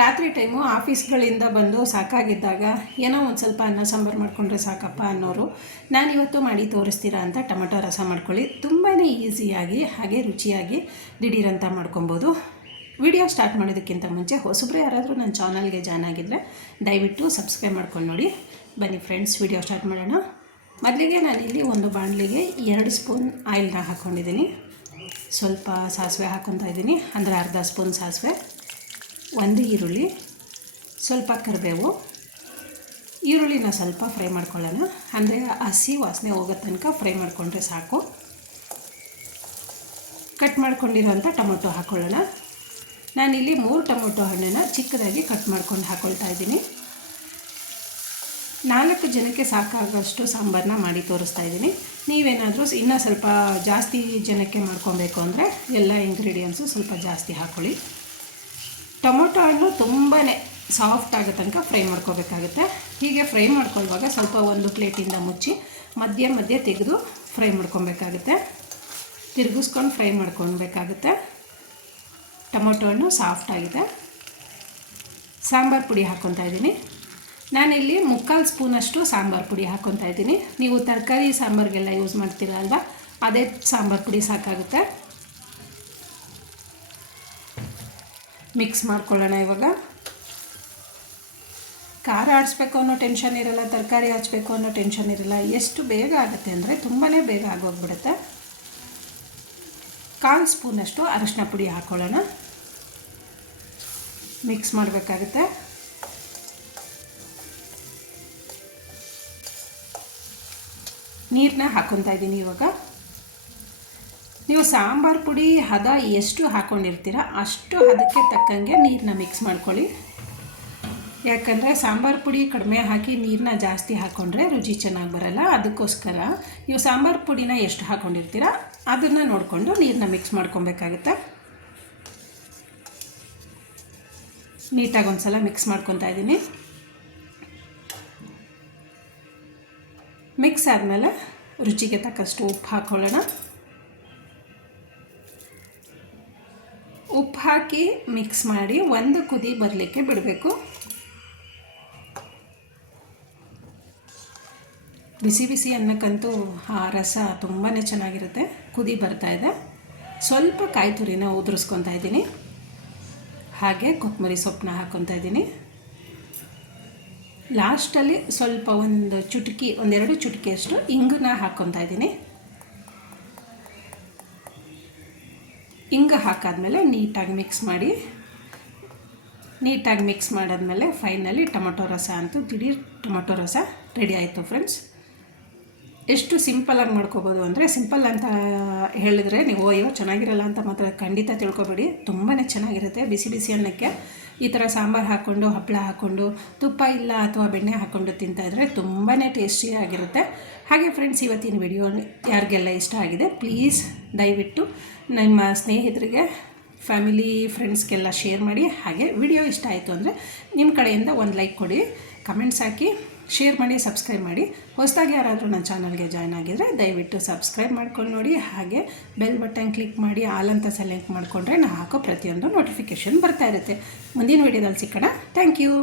ರಾತ್ರಿ ಟೈಮು ಆಫೀಸ್ಗಳಿಂದ ಬಂದು ಸಾಕಾಗಿದ್ದಾಗ ಏನೋ ಒಂದು ಸ್ವಲ್ಪ ಅನ್ನ ಸಾಂಬಾರು ಮಾಡಿಕೊಂಡ್ರೆ ಸಾಕಪ್ಪ ಅನ್ನೋರು ನಾನಿವತ್ತು ಮಾಡಿ ತೋರಿಸ್ತೀರಾ ಅಂತ ಟೊಮೆಟೊ ರಸ ಮಾಡ್ಕೊಳ್ಳಿ. ತುಂಬಾ ಈಸಿಯಾಗಿ ಹಾಗೆ ರುಚಿಯಾಗಿ ದಿಢೀರಂತ ಮಾಡ್ಕೊಬೋದು. ವಿಡಿಯೋ ಸ್ಟಾರ್ಟ್ ಮಾಡೋದಕ್ಕಿಂತ ಮುಂಚೆ ಹೊಸಬ್ರು ಯಾರಾದರೂ ನನ್ನ ಚಾನಲ್ಗೆ ಜಾಯ್ನ್ ಆಗಿದ್ದರೆ ದಯವಿಟ್ಟು ಸಬ್ಸ್ಕ್ರೈಬ್ ಮಾಡ್ಕೊಂಡು ನೋಡಿ. ಬನ್ನಿ ಫ್ರೆಂಡ್ಸ್, ವಿಡಿಯೋ ಸ್ಟಾರ್ಟ್ ಮಾಡೋಣ. ಮೊದಲಿಗೆ ನಾನಿಲ್ಲಿ ಒಂದು ಬಾಣಲಿಗೆ 2 ಸ್ಪೂನ್ ಆಯಿಲ್ನ ಹಾಕ್ಕೊಂಡಿದ್ದೀನಿ. ಸ್ವಲ್ಪ ಸಾಸಿವೆ ಹಾಕ್ಕೊತಾ ಇದ್ದೀನಿ, ಅಂದರೆ ಅರ್ಧ ಸ್ಪೂನ್ ಸಾಸಿವೆ, 1 ಈರುಳ್ಳಿ, ಸ್ವಲ್ಪ ಕರಿಬೇವು. ಈರುಳ್ಳಿನ ಸ್ವಲ್ಪ ಫ್ರೈ ಮಾಡ್ಕೊಳ್ಳೋಣ, ಅಂದರೆ ಹಸಿ ವಾಸನೆ ಹೋಗೋ ತನಕ ಫ್ರೈ ಮಾಡಿಕೊಂಡ್ರೆ ಸಾಕು. ಕಟ್ ಮಾಡ್ಕೊಂಡಿರೋಂಥ ಟೊಮೊಟೊ ಹಾಕ್ಕೊಳ್ಳೋಣ. ನಾನಿಲ್ಲಿ 3 ಟೊಮೊಟೊ ಹಣ್ಣನ್ನು ಚಿಕ್ಕದಾಗಿ ಕಟ್ ಮಾಡ್ಕೊಂಡು ಹಾಕ್ಕೊಳ್ತಾ ಇದ್ದೀನಿ. 4 ಜನಕ್ಕೆ ಸಾಕಾಗೋಷ್ಟು ಸಾಂಬಾರನ್ನ ಮಾಡಿ ತೋರಿಸ್ತಾ ಇದ್ದೀನಿ. ನೀವೇನಾದರೂ ಇನ್ನೂ ಸ್ವಲ್ಪ ಜಾಸ್ತಿ ಜನಕ್ಕೆ ಮಾಡ್ಕೊಬೇಕು ಅಂದರೆ ಎಲ್ಲ ಇಂಗ್ರೀಡಿಯೆಂಟ್ಸು ಸ್ವಲ್ಪ ಜಾಸ್ತಿ ಹಾಕ್ಕೊಳ್ಳಿ. ಟೊಮೊಟೊ ಹಣ್ಣು ತುಂಬಾ ಸಾಫ್ಟ್ ಆಗೋ ತನಕ ಫ್ರೈ ಮಾಡ್ಕೋಬೇಕಾಗುತ್ತೆ. ಹೀಗೆ ಫ್ರೈ ಮಾಡ್ಕೊಳ್ಳುವಾಗ ಸ್ವಲ್ಪ ಒಂದು ಪ್ಲೇಟಿಂದ ಮುಚ್ಚಿ ಮಧ್ಯೆ ತೆಗೆದು ಫ್ರೈ ಮಾಡ್ಕೊಬೇಕಾಗುತ್ತೆ. ತಿರುಗಿಸ್ಕೊಂಡು ಫ್ರೈ ಮಾಡ್ಕೊಳ್ಬೇಕಾಗುತ್ತೆ. ಟೊಮೊಟೊ ಹಣ್ಣು ಸಾಫ್ಟ್ ಆಗಿದೆ. ಸಾಂಬಾರು ಪುಡಿ ಹಾಕ್ಕೊತಾ ಇದ್ದೀನಿ. ನಾನಿಲ್ಲಿ 3/4 ಸ್ಪೂನಷ್ಟು ಸಾಂಬಾರು ಪುಡಿ ಹಾಕ್ಕೊತಾ ಇದ್ದೀನಿ. ನೀವು ತರಕಾರಿ ಸಾಂಬಾರಿಗೆಲ್ಲ ಯೂಸ್ ಮಾಡ್ತೀರ ಅಲ್ವಾ, ಅದೇ ಸಾಂಬಾರು ಪುಡಿ ಸಾಕಾಗುತ್ತೆ. ಮಿಕ್ಸ್ ಮಾಡ್ಕೊಳ್ಳೋಣ. ಇವಾಗ ಖಾರ ಆಡಿಸ್ಬೇಕು ಅನ್ನೋ ಟೆನ್ಷನ್ ಇರಲ್ಲ, ತರಕಾರಿ ಹಚ್ಚಬೇಕು ಅನ್ನೋ ಟೆನ್ಷನ್ ಇರಲ್ಲ. ಎಷ್ಟು ಬೇಗ ಆಗುತ್ತೆ ಅಂದರೆ ತುಂಬಾ ಬೇಗ ಆಗೋಗ್ಬಿಡುತ್ತೆ. 1/4 ಸ್ಪೂನಷ್ಟು ಅರಶಿನ ಪುಡಿ ಹಾಕ್ಕೊಳ್ಳೋಣ. ಮಿಕ್ಸ್ ಮಾಡಬೇಕಾಗುತ್ತೆ. ನೀರನ್ನ ಹಾಕ್ಕೊತಾ ಇದ್ದೀನಿ. ಇವಾಗ ನೀವು ಸಾಂಬಾರು ಪುಡಿ ಹದ ಎಷ್ಟು ಹಾಕ್ಕೊಂಡಿರ್ತೀರ ಅಷ್ಟು ಅದಕ್ಕೆ ತಕ್ಕಂಗೆ ನೀರನ್ನ ಮಿಕ್ಸ್ ಮಾಡ್ಕೊಳ್ಳಿ. ಯಾಕಂದರೆ ಸಾಂಬಾರು ಪುಡಿ ಕಡಿಮೆ ಹಾಕಿ ನೀರನ್ನ ಜಾಸ್ತಿ ಹಾಕ್ಕೊಂಡ್ರೆ ರುಚಿ ಚೆನ್ನಾಗಿ ಬರಲ್ಲ. ಅದಕ್ಕೋಸ್ಕರ ನೀವು ಸಾಂಬಾರು ಪುಡಿನ ಎಷ್ಟು ಹಾಕ್ಕೊಂಡಿರ್ತೀರ ಅದನ್ನು ನೋಡಿಕೊಂಡು ನೀರನ್ನ ಮಿಕ್ಸ್ ಮಾಡ್ಕೊಬೇಕಾಗುತ್ತೆ. ನೀಟಾಗಿ ಒಂದು ಸಲ ಮಿಕ್ಸ್ ಮಾಡ್ಕೊತಾ ಇದ್ದೀನಿ. ಮಿಕ್ಸ್ ಆದಮೇಲೆ ರುಚಿಗೆ ತಕ್ಕಷ್ಟು ಉಪ್ಪು ಹಾಕ್ಕೊಳ್ಳೋಣ. ಉಪ್ಪು ಹಾಕಿ ಮಿಕ್ಸ್ ಮಾಡಿ ಒಂದು ಕುದಿ ಬರಲಿಕ್ಕೆ ಬಿಡಬೇಕು. ಬಿಸಿ ಬಿಸಿ ಅನ್ನಕ್ಕಂತೂ ಆ ರಸ ತುಂಬಾ ಚೆನ್ನಾಗಿರುತ್ತೆ. ಕುದಿ ಬರ್ತಾಯಿದೆ. ಸ್ವಲ್ಪ ಕಾಯಿ ತುರಿನ ಉದುರಿಸ್ಕೊತಾ ಇದ್ದೀನಿ. ಹಾಗೆ ಕೊತ್ತಂಬರಿ ಸೊಪ್ಪನ್ನ ಹಾಕ್ಕೊತಾ ಇದ್ದೀನಿ. ಲಾಸ್ಟಲ್ಲಿ ಸ್ವಲ್ಪ ಒಂದು ಚುಟುಕಿ, 1-2 ಚುಟುಕಿಯಷ್ಟು ಇಂಗನ್ನ ಹಾಕ್ಕೊತಾ ಇದ್ದೀನಿ. ಇಂಗು ಹಾಕಾದ್ಮೇಲೆ ನೀಟಾಗಿ ಮಿಕ್ಸ್ ಮಾಡಿ. ನೀಟಾಗಿ ಮಿಕ್ಸ್ ಮಾಡಾದ್ಮೇಲೆ ಫೈನಲಿ ಟೊಮೊಟೊ ರಸ ಅಂತೂ ದಿಢೀರ್ ಟೊಮೊಟೊ ರಸ ರೆಡಿ ಆಯಿತು ಫ್ರೆಂಡ್ಸ್. ಎಷ್ಟು ಸಿಂಪಲಾಗಿ ಮಾಡ್ಕೋಬೋದು ಅಂದರೆ, ಸಿಂಪಲ್ ಅಂತ ಹೇಳಿದ್ರೆ ನೀವು ಅಯ್ಯೋ ಚೆನ್ನಾಗಿರಲ್ಲ ಅಂತ ಮಾತ್ರ ಖಂಡಿತ ತಿಳ್ಕೊಬೇಡಿ. ತುಂಬಾ ಚೆನ್ನಾಗಿರುತ್ತೆ. ಬಿಸಿ ಬಿಸಿ ಅನ್ನಕ್ಕೆ ಈ ಥರ ಸಾಂಬಾರು ಹಾಕ್ಕೊಂಡು, ಹಪ್ಪಳ ಹಾಕ್ಕೊಂಡು, ತುಪ್ಪ ಇಲ್ಲ ಅಥವಾ ಬೆಣ್ಣೆ ಹಾಕ್ಕೊಂಡು ತಿಂತಾಯಿದ್ರೆ ತುಂಬಾ ಟೇಸ್ಟಿಯಾಗಿರುತ್ತೆ. ಹಾಗೆ ಫ್ರೆಂಡ್ಸ್, ಇವತ್ತಿನ ವಿಡಿಯೋ ಯಾರಿಗೆಲ್ಲ ಇಷ್ಟ ಆಗಿದೆ ಪ್ಲೀಸ್ ದಯವಿಟ್ಟು ನಿಮ್ಮ ಸ್ನೇಹಿತರಿಗೆ, ಫ್ಯಾಮಿಲಿ, ಫ್ರೆಂಡ್ಸ್ಗೆಲ್ಲ ಶೇರ್ ಮಾಡಿ. ಹಾಗೆ ವಿಡಿಯೋ ಇಷ್ಟ ಆಯಿತು ಅಂದರೆ ನಿಮ್ಮ ಕಡೆಯಿಂದ ಒಂದು ಲೈಕ್ ಕೊಡಿ, ಕಮೆಂಟ್ಸ್ ಹಾಕಿ, ಶೇರ್ ಮಾಡಿ, ಸಬ್ಸ್ಕ್ರೈಬ್ ಮಾಡಿ. ಹೊಸದಾಗಿ ಯಾರಾದರೂ ನನ್ನ ಚಾನಲ್ಗೆ ಜಾಯ್ನ್ ಆಗಿದರೆ ದಯವಿಟ್ಟು ಸಬ್ಸ್ಕ್ರೈಬ್ ಮಾಡ್ಕೊಂಡು ನೋಡಿ. ಹಾಗೆ ಬೆಲ್ ಬಟನ್ ಕ್ಲಿಕ್ ಮಾಡಿ ಆಲ್ ಅಂತ ಸೆಲೆಕ್ಟ್ ಮಾಡಿಕೊಂಡ್ರೆ ನಾನು ಹಾಕೋ ಪ್ರತಿಯೊಂದು ನೋಟಿಫಿಕೇಷನ್ ಬರ್ತಾ ಇರುತ್ತೆ. ಮುಂದಿನ ವಿಡಿಯೋದಲ್ಲಿ ಸಿಕ್ಕೋಣ. Thank you.